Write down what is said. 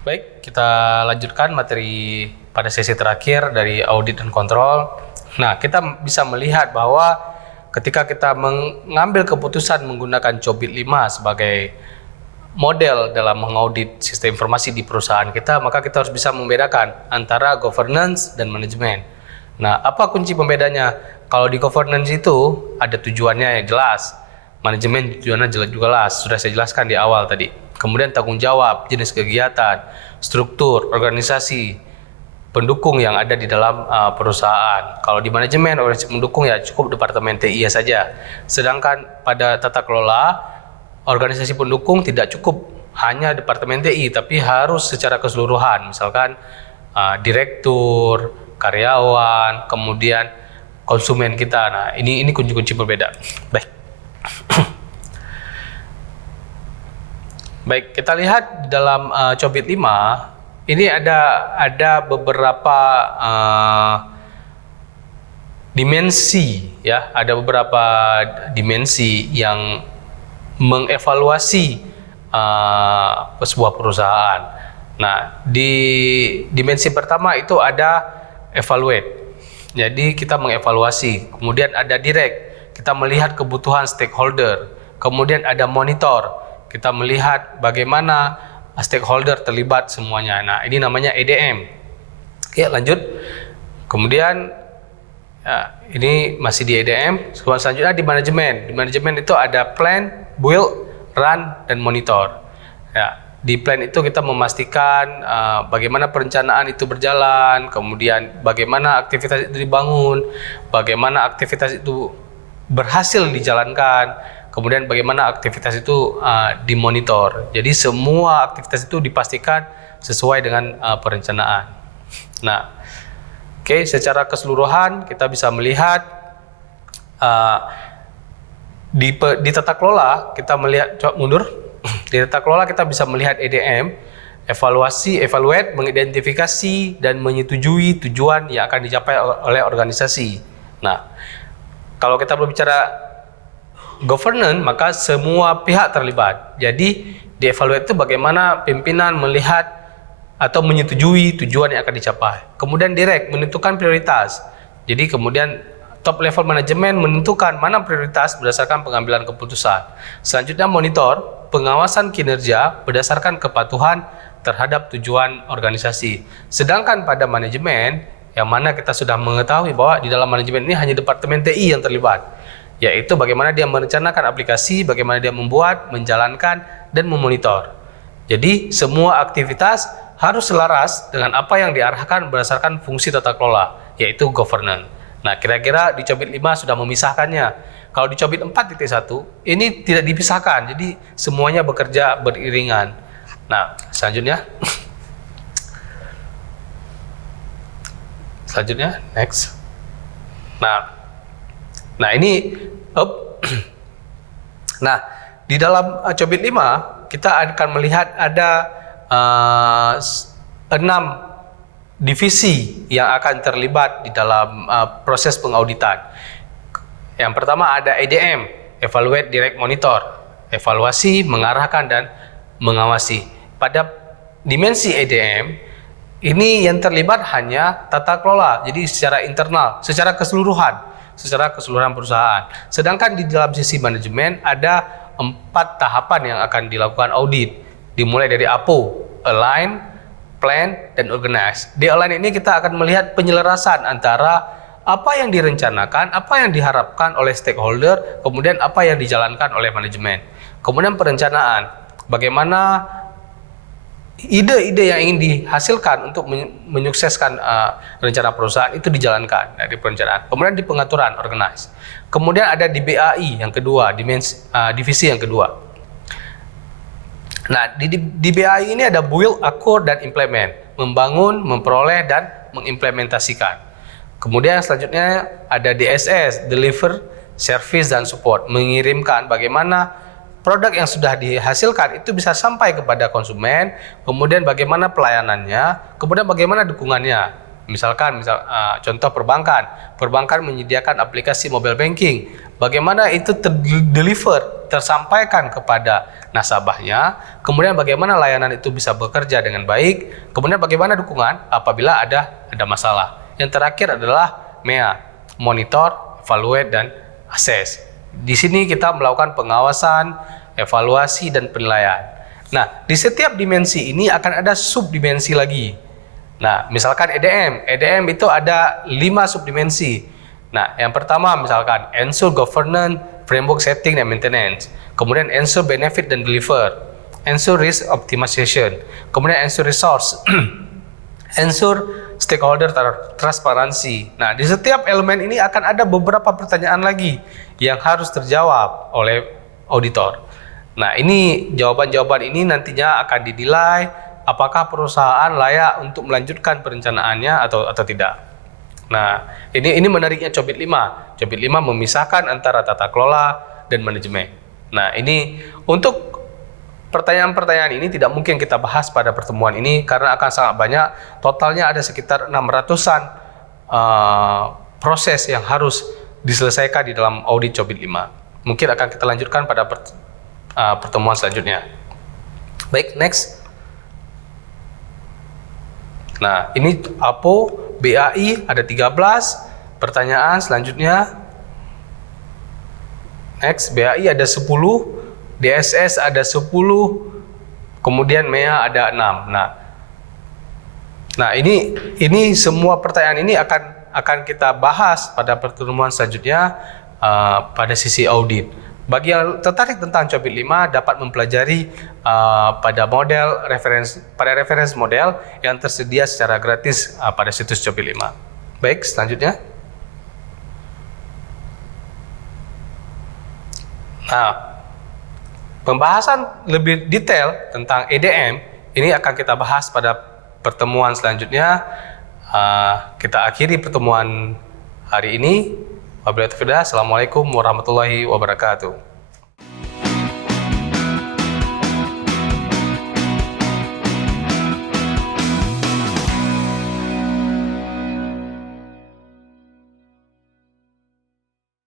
Baik, kita lanjutkan materi pada sesi terakhir dari audit dan kontrol. Nah, kita bisa melihat bahwa ketika kita mengambil keputusan menggunakan COBIT 5 sebagai model dalam mengaudit sistem informasi di perusahaan kita, maka kita harus bisa membedakan antara governance dan manajemen. Nah, apa kunci pembedanya? Kalau di governance itu ada tujuannya yang jelas, manajemen tujuannya jelas, sudah saya jelaskan di awal tadi. Kemudian tanggung jawab, jenis kegiatan, struktur, organisasi, pendukung yang ada di dalam perusahaan. Kalau di manajemen, organisasi pendukung ya cukup departemen TI saja. Sedangkan pada tata kelola, organisasi pendukung tidak cukup hanya departemen TI, tapi harus secara keseluruhan. Misalkan direktur, karyawan, kemudian konsumen kita. Nah, ini kunci-kunci berbeda. Baik. Baik, kita lihat di dalam COBIT 5 ini ada beberapa dimensi ya, ada beberapa dimensi yang mengevaluasi sebuah perusahaan. Nah, di dimensi pertama itu ada evaluate. Jadi kita mengevaluasi. Kemudian ada direct, kita melihat kebutuhan stakeholder. Kemudian ada monitor, kita melihat bagaimana stakeholder terlibat semuanya. Nah, ini namanya EDM. Oke, lanjut. Kemudian ini masih di EDM. Selanjutnya di manajemen. Di manajemen itu ada plan, build, run, dan monitor. Ya, di plan itu kita memastikan bagaimana perencanaan itu berjalan, kemudian bagaimana aktivitas itu dibangun, bagaimana aktivitas itu berhasil dijalankan, kemudian bagaimana aktivitas itu dimonitor. Jadi semua aktivitas itu dipastikan sesuai dengan perencanaan. Nah, oke, secara keseluruhan kita bisa melihat di tata kelola kita melihat, coba mundur. Di tata kelola kita bisa melihat EDM, evaluate, mengidentifikasi dan menyetujui tujuan yang akan dicapai oleh organisasi. Nah, kalau kita berbicara governance, maka semua pihak terlibat. Jadi di evaluate itu bagaimana pimpinan melihat atau menyetujui tujuan yang akan dicapai. Kemudian direct, menentukan prioritas. Jadi kemudian top level manajemen menentukan mana prioritas berdasarkan pengambilan keputusan. Selanjutnya monitor, pengawasan kinerja berdasarkan kepatuhan terhadap tujuan organisasi. Sedangkan pada manajemen, yang mana kita sudah mengetahui bahwa di dalam manajemen ini hanya departemen TI yang terlibat, yaitu bagaimana dia merencanakan aplikasi, bagaimana dia membuat, menjalankan, dan memonitor. Jadi semua aktivitas harus selaras dengan apa yang diarahkan berdasarkan fungsi tata kelola, yaitu governance. Nah, kira-kira di COBIT 5 sudah memisahkannya. Kalau di COBIT 4.1 ini tidak dipisahkan, jadi semuanya bekerja beriringan. Nah, selanjutnya next. Nah ini nah, di dalam COBIT 5 kita akan melihat ada 6 divisi yang akan terlibat di dalam proses pengauditan. Yang pertama ada EDM, evaluate, direct, monitor, evaluasi, mengarahkan, dan mengawasi. Pada dimensi EDM ini yang terlibat hanya tata kelola, jadi secara internal, secara keseluruhan perusahaan. Sedangkan di dalam sisi manajemen ada 4 tahapan yang akan dilakukan audit, dimulai dari APO, align, plan, dan organize. Di align ini kita akan melihat penyelarasan antara apa yang direncanakan, apa yang diharapkan oleh stakeholder, kemudian apa yang dijalankan oleh manajemen. Kemudian perencanaan, bagaimana ide-ide yang ingin dihasilkan untuk menyukseskan rencana perusahaan itu dijalankan dari perencanaan. Kemudian di pengaturan, organize. Kemudian ada di BAI yang kedua, divisi yang kedua. Nah, di BAI ini ada build, accord, dan implement. Membangun, memperoleh, dan mengimplementasikan. Kemudian selanjutnya ada DSS, deliver, service, dan support. Mengirimkan bagaimana produk yang sudah dihasilkan itu bisa sampai kepada konsumen, kemudian bagaimana pelayanannya, kemudian bagaimana dukungannya. Misalkan contoh perbankan menyediakan aplikasi mobile banking, bagaimana itu terdeliver tersampaikan kepada nasabahnya, kemudian bagaimana layanan itu bisa bekerja dengan baik, kemudian bagaimana dukungan apabila ada masalah. Yang terakhir adalah MEA, monitor, evaluate, dan assess. Di sini kita melakukan pengawasan, evaluasi, dan penilaian. Nah, di setiap dimensi ini akan ada subdimensi lagi. Nah, misalkan EDM itu ada 5 subdimensi. Nah, yang pertama misalkan ensure governance, framework setting, dan maintenance. Kemudian ensure benefit dan deliver, ensure risk optimization, kemudian ensure resource, ensure stakeholder transparansi. Nah, di setiap elemen ini akan ada beberapa pertanyaan lagi yang harus terjawab oleh auditor. Nah, ini jawaban-jawaban ini nantinya akan dinilai apakah perusahaan layak untuk melanjutkan perencanaannya atau tidak. Nah, ini menariknya Cobit 5. Cobit 5 memisahkan antara tata kelola dan manajemen. Nah, ini untuk pertanyaan-pertanyaan ini tidak mungkin kita bahas pada pertemuan ini karena akan sangat banyak. Totalnya ada sekitar 600-an proses yang harus diselesaikan di dalam audit Cobit 5. Mungkin akan kita lanjutkan pada pertemuan selanjutnya. Baik, next. Nah, ini APO, BAI ada 13. Pertanyaan selanjutnya. Next, BAI ada 10, DSS ada 10, kemudian MEA ada 6. Nah, ini semua pertanyaan ini akan kita bahas pada pertemuan selanjutnya pada sisi audit. Bagi yang tertarik tentang Cobit 5 dapat mempelajari pada referensi model yang tersedia secara gratis pada situs Cobit 5. Baik, selanjutnya. Nah, pembahasan lebih detail tentang EDM ini akan kita bahas pada pertemuan selanjutnya. Kita akhiri pertemuan hari ini. Wabillahi taufiq. Assalamualaikum warahmatullahi wabarakatuh.